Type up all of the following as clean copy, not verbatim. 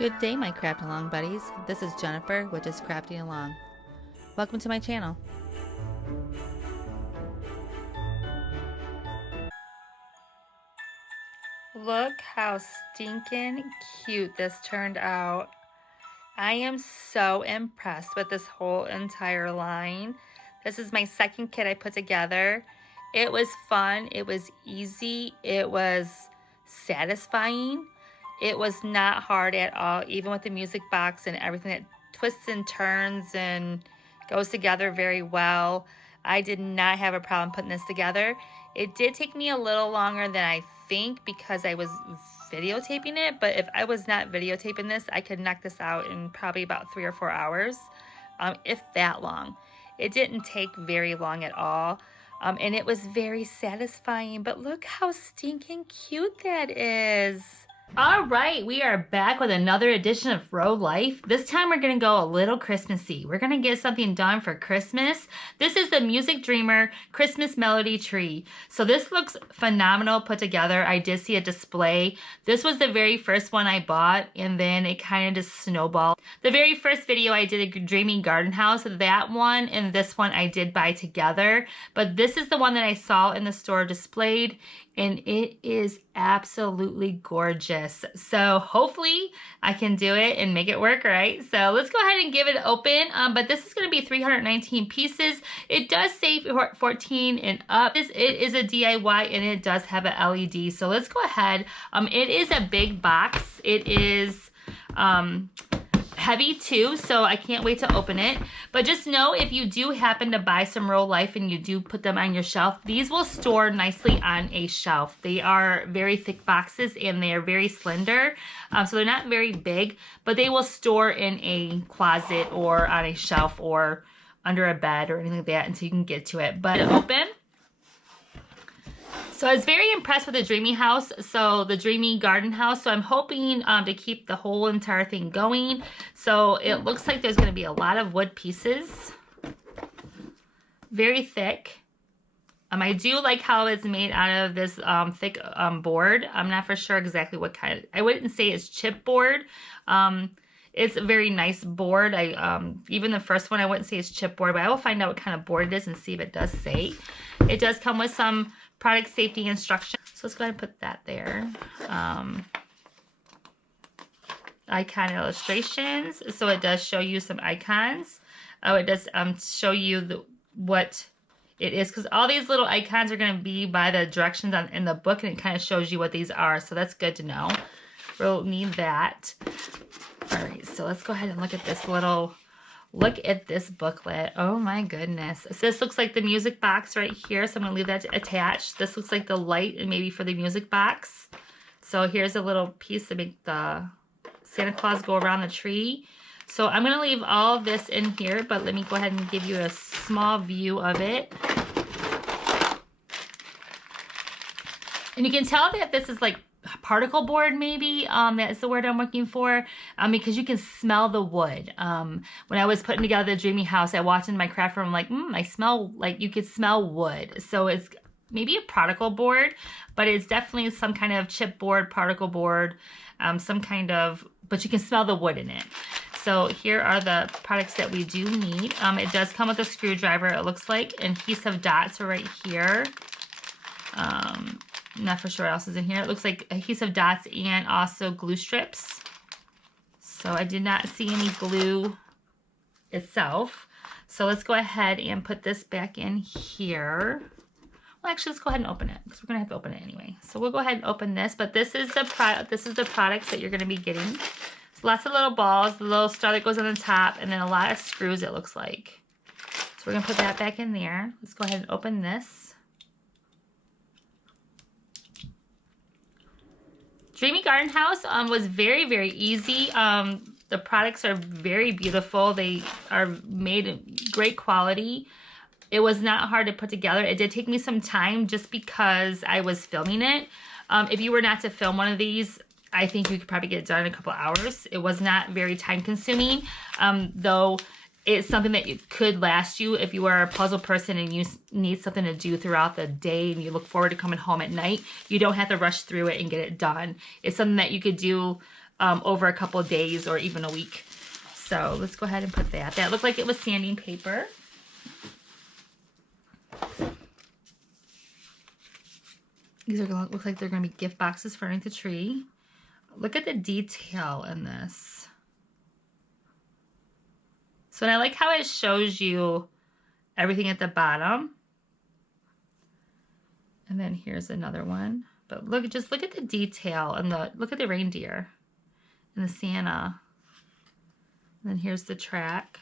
Good day, my craft along buddies. This is Jennifer with Just Crafting Along. Welcome to my channel. Look how stinking cute this turned out. I am so impressed with this whole entire line. This is my second kit I put together. It was fun, it was easy, it was satisfying. It was not hard at all, even with the music box and everything that twists and turns and goes together very well. I did not have a problem putting this together. It did take me a little longer than I think because I was videotaping it, but if I was not videotaping this, I could knock this out in probably about 3 or 4 hours, if that long. It didn't take very long at all, and it was very satisfying, but look how stinking cute that is. All right, we are back with another edition of Rolife. This time we're going to go a little Christmassy. We're going to get something done for Christmas. This is the Music Dreamer Christmas Melody Tree. So this looks phenomenal put together. I did see a display. This was the very first one I bought, and then it kind of just snowballed. The very first video I did a dreamy garden house. That one and this one I did buy together. But this is the one that I saw in the store displayed, and it is absolutely gorgeous. So hopefully I can do it and make it work, right? So let's go ahead and give it an open. But this is going to be 319 pieces. It does say 14 and up. It is a DIY and it does have an LED. So let's go ahead. It is a big box. It is heavy too, so I can't wait to open it. But just know, if you do happen to buy some Rolife and you do put them on your shelf, these will store nicely on a shelf. They are very thick boxes and they are very slender, so they're not very big, but they will store in a closet or on a shelf or under a bed or anything like that until you can get to it. But open. So I was very impressed with the dreamy house, so the dreamy garden house. So I'm hoping to keep the whole entire thing going. So it looks like there's going to be a lot of wood pieces, very thick. I do like how it's made out of this thick board. I'm not for sure exactly what kind. I wouldn't say it's chipboard. It's a very nice board. Even the first one I wouldn't say it's chipboard, but I will find out what kind of board it is and see if it does say. It does come with some product safety instructions. So let's go ahead and put that there. Icon illustrations. So it does show you some icons. Oh, it does show you what it is, because all these little icons are going to be by the directions in the book, and it kind of shows you what these are. So that's good to know. We'll need that. All right, so let's go ahead and look at this booklet. Oh my goodness. So this looks like the music box right here. So I'm going to leave that attached. This looks like the light and maybe for the music box. So here's a little piece to make the Santa Claus go around the tree. So I'm going to leave all of this in here, but let me go ahead and give you a small view of it. And you can tell that this is like particle board, maybe. That's the word I'm looking for, because you can smell the wood. When I was putting together the dreamy house, I walked into my craft room, like, I smell, like, you could smell wood. So it's maybe a particle board, but it's definitely some kind of chipboard, particle board, some kind of, but you can smell the wood in it. So here are the products that we do need. It does come with a screwdriver, it looks like. Adhesive dots are right here. Not for sure what else is in here. It looks like adhesive dots and also glue strips. So I did not see any glue itself. So let's go ahead and put this back in here. Well, actually, let's go ahead and open it, because we're gonna have to open it anyway. So we'll go ahead and open this. But this is the product. This is the products that you're gonna be getting. So lots of little balls, the little star that goes on the top, and then a lot of screws. It looks like. So we're gonna put that back in there. Let's go ahead and open this. Dreamy Garden House was very, very easy. The products are very beautiful. They are made in great quality. It was not hard to put together. It did take me some time just because I was filming it. If you were not to film one of these, I think you could probably get it done in a couple hours. It was not very time consuming, though it's something that could last you if you are a puzzle person and you need something to do throughout the day and you look forward to coming home at night. You don't have to rush through it and get it done. It's something that you could do over a couple of days or even a week. So let's go ahead and put that. That looked like it was sanding paper. These are look like they're going to be gift boxes for underneath the tree. Look at the detail in this. So and I like how it shows you everything at the bottom. And then here's another one. But look, just look at the detail and look at the reindeer and the Santa. And then here's the track.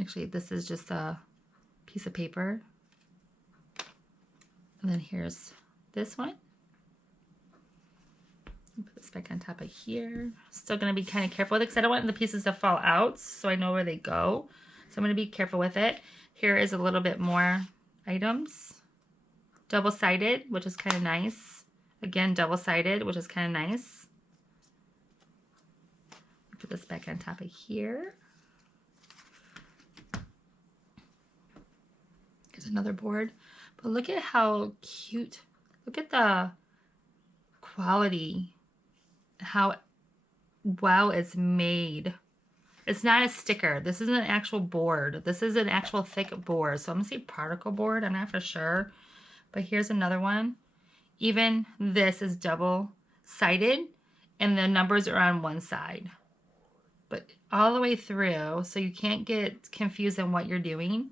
Actually, this is just a piece of paper. And then here's this one. Put this back on top of here. Still going to be kind of careful with it because I don't want the pieces to fall out, so I know where they go. So I'm going to be careful with it. Here is a little bit more items. Double-sided, which is kind of nice. Again, double-sided, which is kind of nice. Put this back on top of here. Here's another board. But look at how cute. Look at the quality. How well it's made. It's not a sticker. This is an actual board. This is an actual thick board. So I'm going to say particle board. I'm not for sure. But here's another one. Even this is double-sided. And the numbers are on one side. But all the way through. So you can't get confused on what you're doing.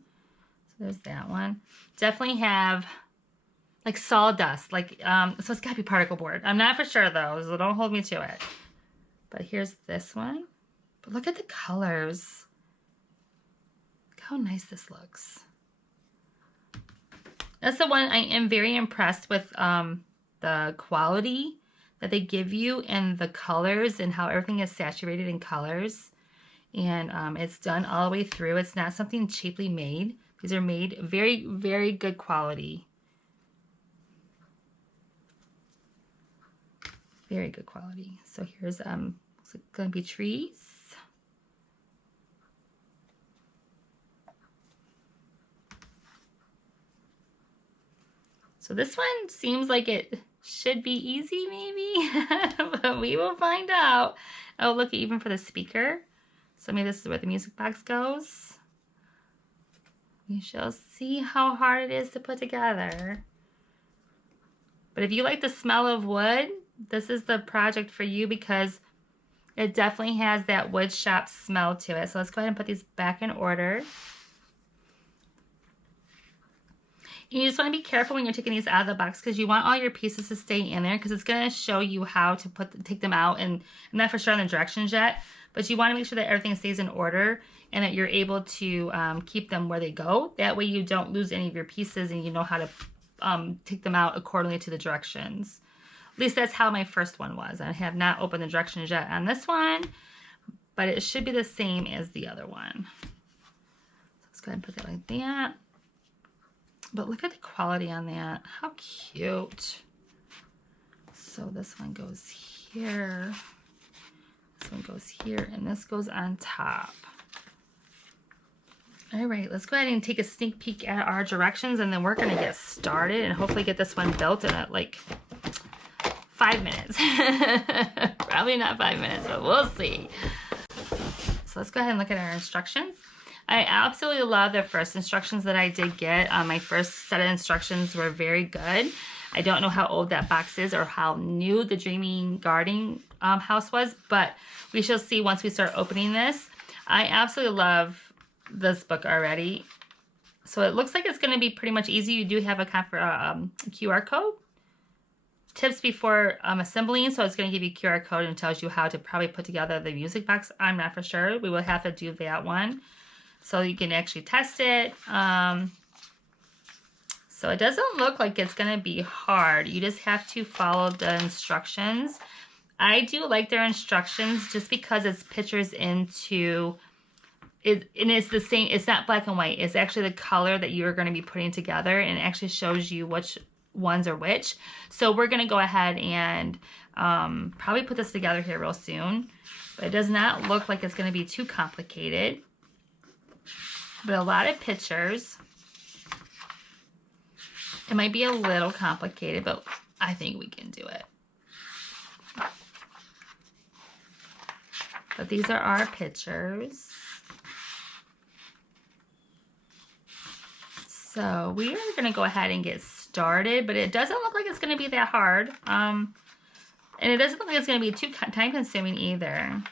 So there's that one. Definitely have like sawdust. Like, so it's got to be particle board. I'm not for sure though. So don't hold me to it. But here's this one. But look at the colors. Look how nice this looks. That's the one I am very impressed with the quality that they give you and the colors and how everything is saturated in colors. And it's done all the way through. It's not something cheaply made. These are made very, very good quality. Very good quality. So here's looks like gonna be trees. So this one seems like it should be easy maybe, but we will find out. Oh, look, even for the speaker. So maybe this is where the music box goes. We shall see how hard it is to put together. But if you like the smell of wood, this is the project for you because it definitely has that wood shop smell to it. So let's go ahead and put these back in order. You just want to be careful when you're taking these out of the box because you want all your pieces to stay in there because it's going to show you how to take them out. And I'm not for sure on the directions yet, but you want to make sure that everything stays in order and that you're able to keep them where they go. That way you don't lose any of your pieces and you know how to take them out accordingly to the directions. At least that's how my first one was. I have not opened the directions yet on this one, but it should be the same as the other one. So let's go ahead and put that like that. But look at the quality on that. How cute. So this one goes here. This one goes here. And this goes on top. All right, let's go ahead and take a sneak peek at our directions. And then we're going to get started and hopefully get this one built in like 5 minutes. Probably not 5 minutes, but we'll see. So let's go ahead and look at our instructions. I absolutely love the first instructions that I did get. My first set of instructions were very good. I don't know how old that box is or how new the Dreaming Gardening house was, but we shall see once we start opening this. I absolutely love this book already. So it looks like it's going to be pretty much easy. You do have a QR code. Tips before assembling, so it's going to give you a QR code and tells you how to probably put together the music box. I'm not for sure. We will have to do that one. So you can actually test it. So it doesn't look like it's going to be hard. You just have to follow the instructions. I do like their instructions just because it's pictures into it, and it's the same. It's not black and white. It's actually the color that you're going to be putting together, and it actually shows you which ones are which. So we're going to go ahead and probably put this together here real soon. But it does not look like it's going to be too complicated. But a lot of pictures. It might be a little complicated, but I think we can do it. But these are our pictures. So we are going to go ahead and get started, but it doesn't look like it's going to be that hard. And it doesn't look like it's going to be too time consuming either.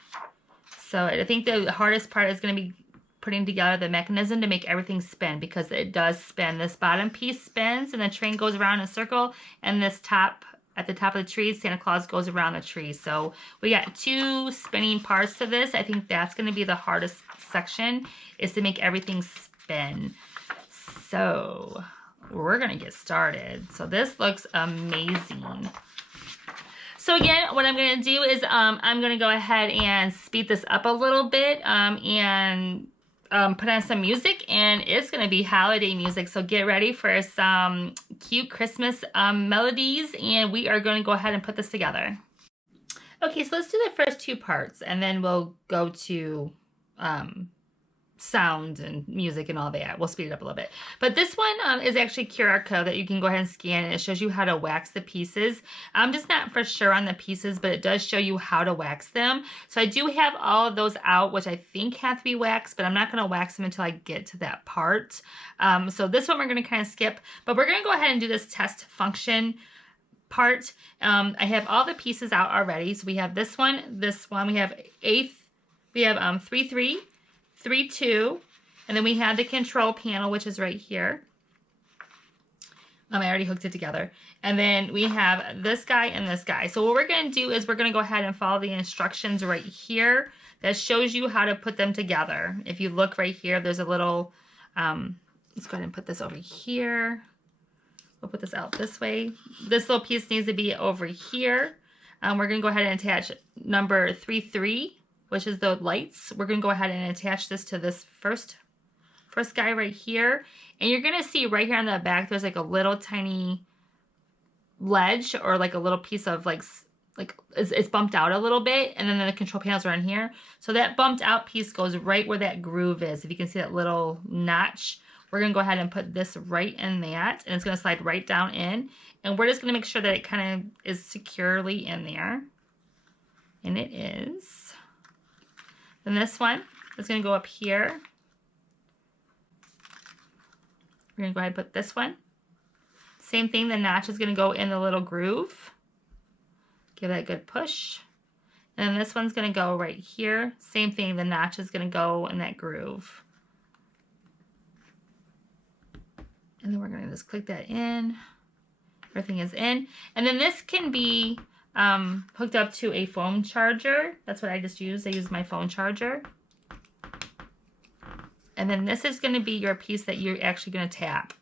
So I think the hardest part is going to be putting together the mechanism to make everything spin, because it does spin. This bottom piece spins and the train goes around in a circle, and this top, at the top of the tree, Santa Claus goes around the tree. So we got 2 spinning parts to this. I think that's going to be the hardest section, is to make everything spin. So we're going to get started. So this looks amazing. So again, what I'm going to do is I'm going to go ahead and speed this up a little bit and put on some music, and it's going to be holiday music. So get ready for some cute Christmas melodies, and we are going to go ahead and put this together. Okay, so let's do the first 2 parts, and then we'll go to sound and music and all that. We'll speed it up a little bit. But this one is actually QR code that you can go ahead and scan, and it shows you how to wax the pieces. I'm just not for sure on the pieces, but it does show you how to wax them. So I do have all of those out, which I think have to be waxed, but I'm not going to wax them until I get to that part. So this one we're going to kind of skip, but we're going to go ahead and do this test function part. I have all the pieces out already. So we have this one, we have 8th, we have 3-3, 3-2, and then we have the control panel, which is right here. I already hooked it together. And then we have this guy and this guy. So what we're going to do is we're going to go ahead and follow the instructions right here that shows you how to put them together. If you look right here, there's a little, let's go ahead and put this over here. We'll put this out this way. This little piece needs to be over here. We're going to go ahead and attach number 3-3. Which is the lights. We're going to go ahead and attach this to this first guy right here. And you're going to see right here on the back, there's like a little tiny ledge, or like a little piece of like it's bumped out a little bit. And then the control panels are in here. So that bumped out piece goes right where that groove is. If you can see that little notch, we're going to go ahead and put this right in that. And it's going to slide right down in. And we're just going to make sure that it kind of is securely in there. And it is. Then this one is going to go up here. We're going to go ahead and put this one. Same thing, the notch is going to go in the little groove. Give that a good push. And then this one's going to go right here. Same thing, the notch is going to go in that groove. And then we're going to just click that in. Everything is in. And then this can be hooked up to a phone charger. That's what I just used. I used my phone charger. And then this is going to be your piece that you're actually going to tap.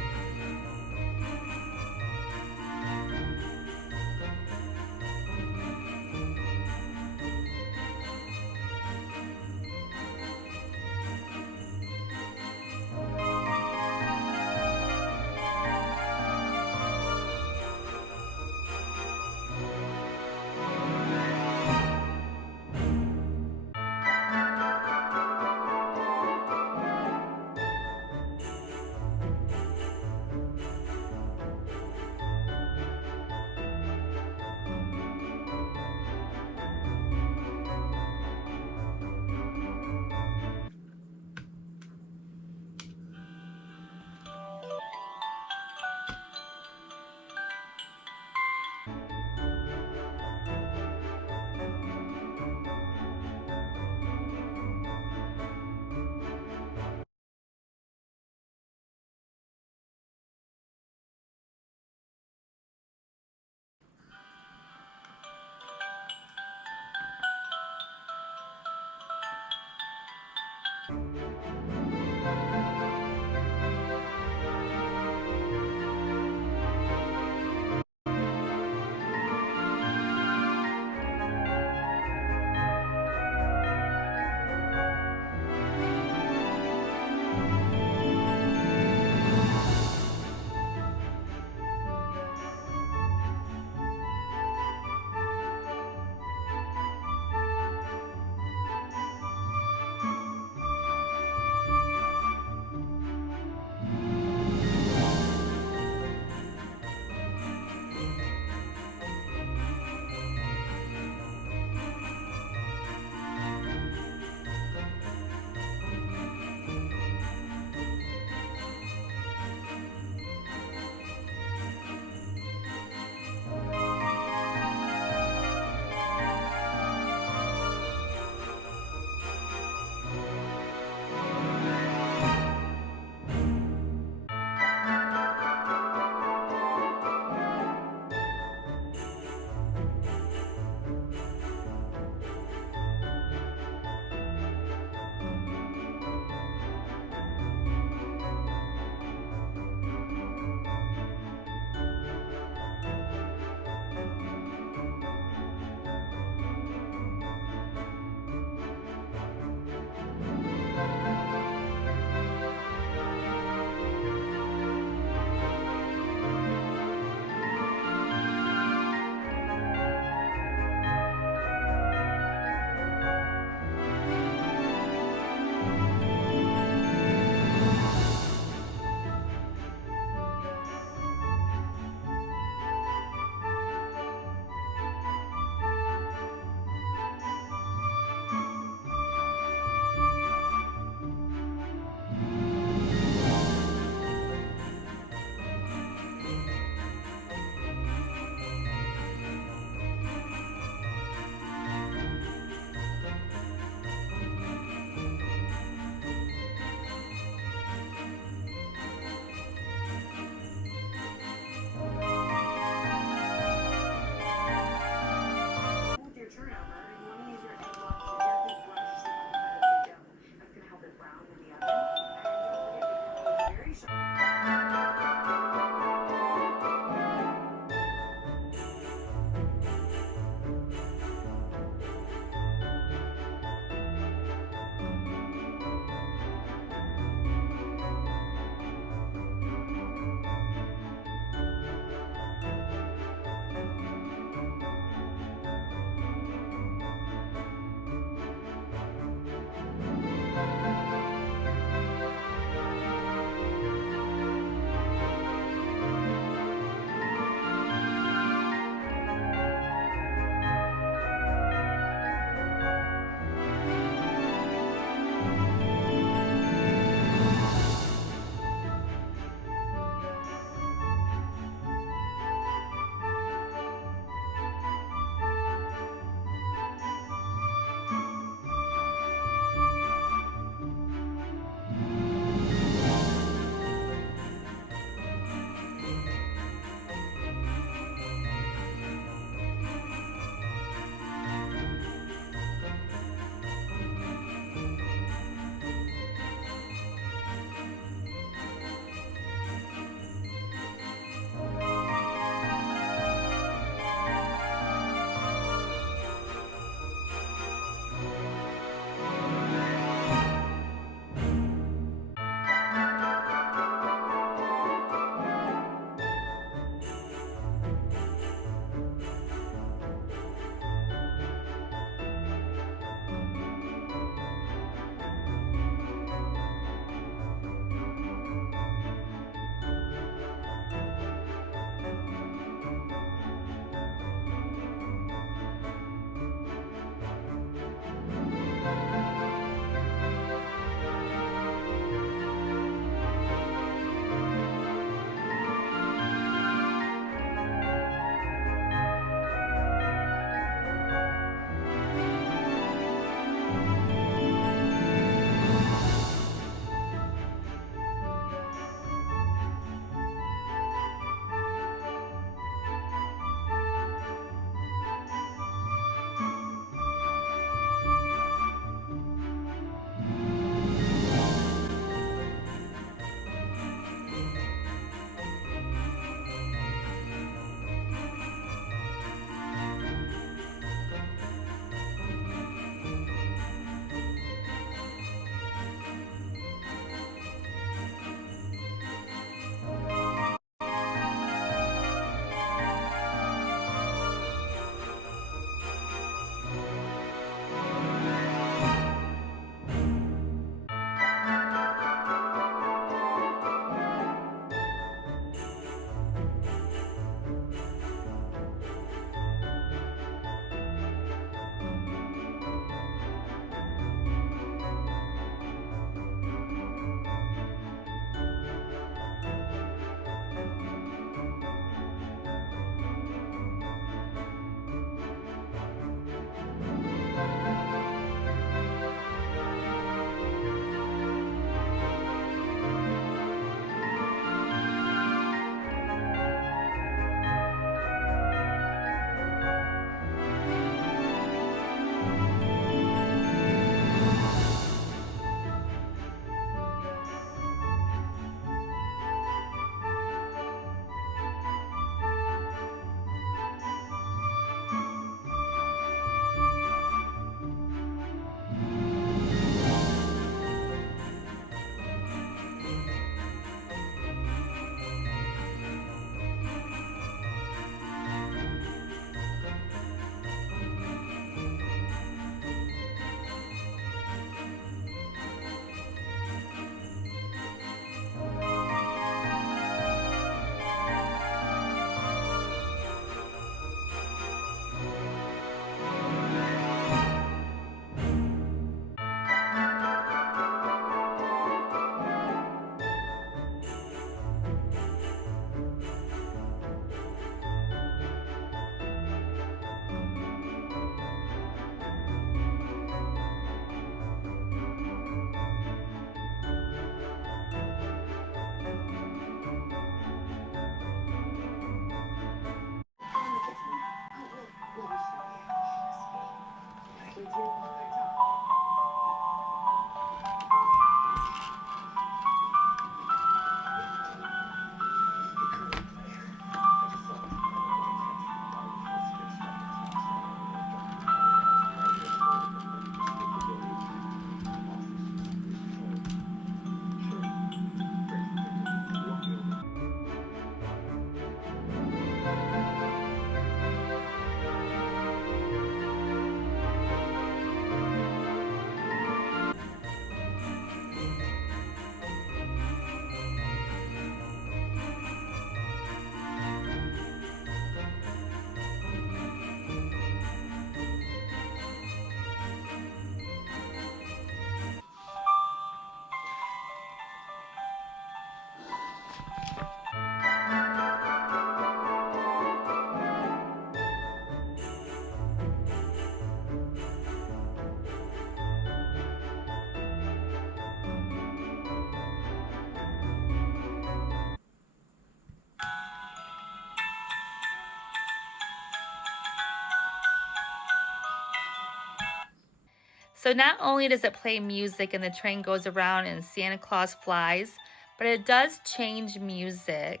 So not only does it play music and the train goes around and Santa Claus flies, but it does change music.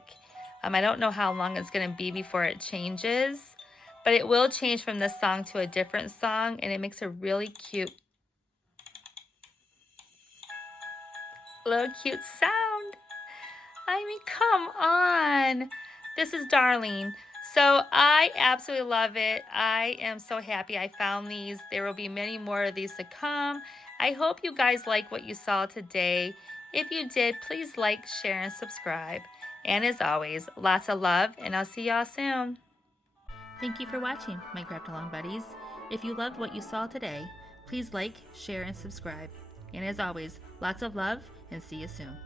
I don't know how long it's going to be before it changes, but it will change from this song to a different song, and it makes a really cute, little cute sound. I mean, come on. This is darling. So I absolutely love it. I am so happy I found these. There will be many more of these to come. I hope you guys like what you saw today. If you did, please like, share, and subscribe. And as always, lots of love, and I'll see y'all soon. Thank you for watching, my Craft Along buddies. If you loved what you saw today, please like, share, and subscribe. And as always, lots of love, and see you soon.